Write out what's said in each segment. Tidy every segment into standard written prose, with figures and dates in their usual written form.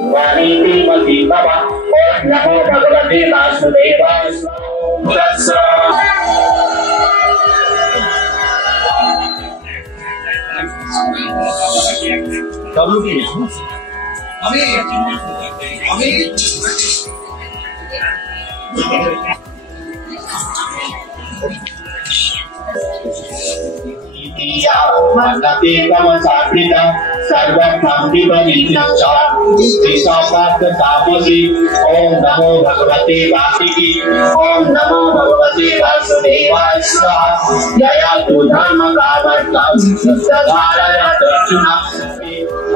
वाणी श्रीमती बाबा ओम नमो भगवते वासुदेवाय ओम नमो भगवते वासुकी ओम नमो भगवते वासुदेवाय स्वाहा यया तु धर्म कावर्तम सदारय दक्षिणा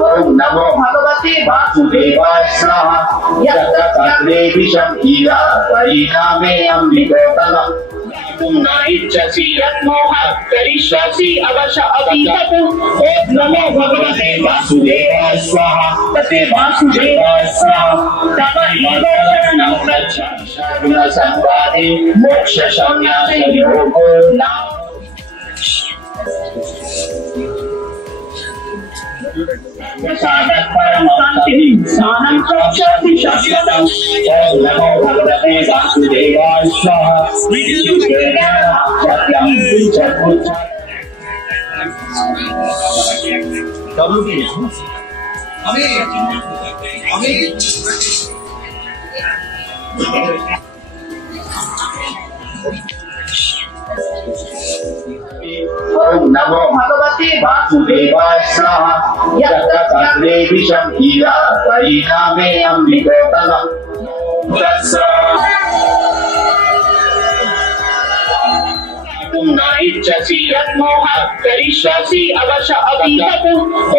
ओम नमो भगवते वासुदेवाय स्वाहा यत्र सर्वे विषम कीरा परिणामे अमृतोत्तमः न इच्छसि यन्मोहः करिष्यसि अवश्य अभितत् ओम नमो भगवते वासुदेवाय स्वाहा तते वासुदेवाय स्वाहा तव एव शरणं गच्छ शरण संवादे मोक्ष संन्यासे योगो प्रसादः परम शान्तिः सानं प्रक्षाति शाश्वतम् ओम नमो भगवते वासुदेवाय स्वाहा सत्यं ओम नमो भगवते वासुदेवाय स्वाहा यत्र सर्वे विषम कीरा परिणामे अमृतोत्तमः न इच्छसि यन्मोहः करिष्यसि अवश्य अभितत्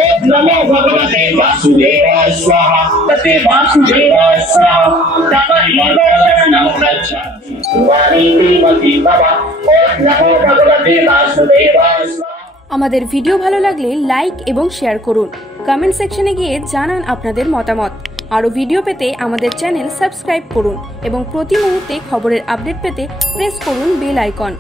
ओम नमो भगवते वासुदेवाय स्वाहा तते वासुदेवाय स्वाहा तव एव शरणं गच्छ वाणी श्रीमती बाबा ओम नमो भगवते वासुदेवाय स्वाहा। আমাদের ভিডিও ভালো লাগলে লাইক এবং শেয়ার করুন। কমেন্ট সেকশনে গিয়ে জানান আপনাদের মতামত। আরও ভিডিও পেতে আমাদের চ্যানেল সাবস্ক্রাইব করুন এবং প্রতি মুহূর্তে খবরের আপডেট পেতে প্রেস করুন বেল আইকন।